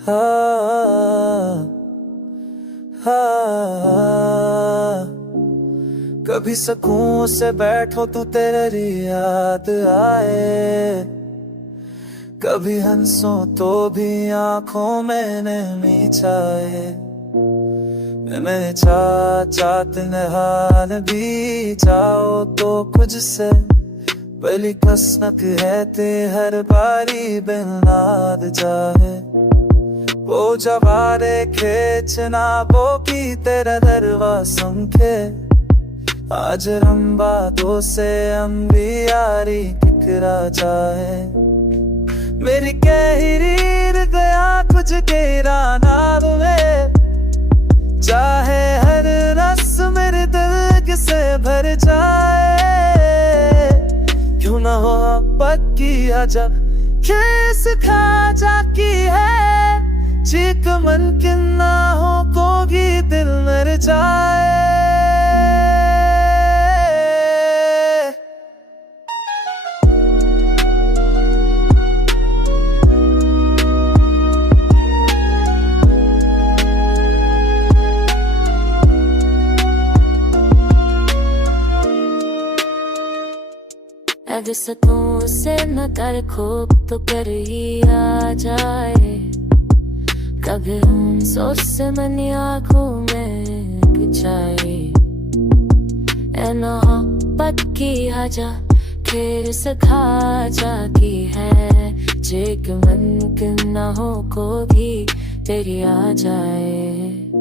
हाँ, हाँ, कभी सुकून से बैठो तू तेरी याद आए, कभी हंसो तो भी आंखों में नहीं छाए। मैं चाहत हाल भी जाओ तो कुछ से बली कसनक है ते हर बारी बिनाद जाए। वो जवारे खेचना वो की तेरा दरवा संखे, आज रंबा दो से अम्बी यारी किकरा जाए। मेरी कहरीर गया कुछ केरा नाम में, चाहे हर रस मेरे दिल से भर जाए। क्यों ना हो पक्की आजा खेस खा जाकी है, चीक मन किन्ना हो कोगी दिल मर जाए। अगर सतों से न कर खूब तो कर ही आ जाए, कभी हम सोच से मनी आँखों में बिछाए। मोहब्बत की आजा खेर सखा जाती है, जे के मन के ना हो को भी तेरी आ जाए।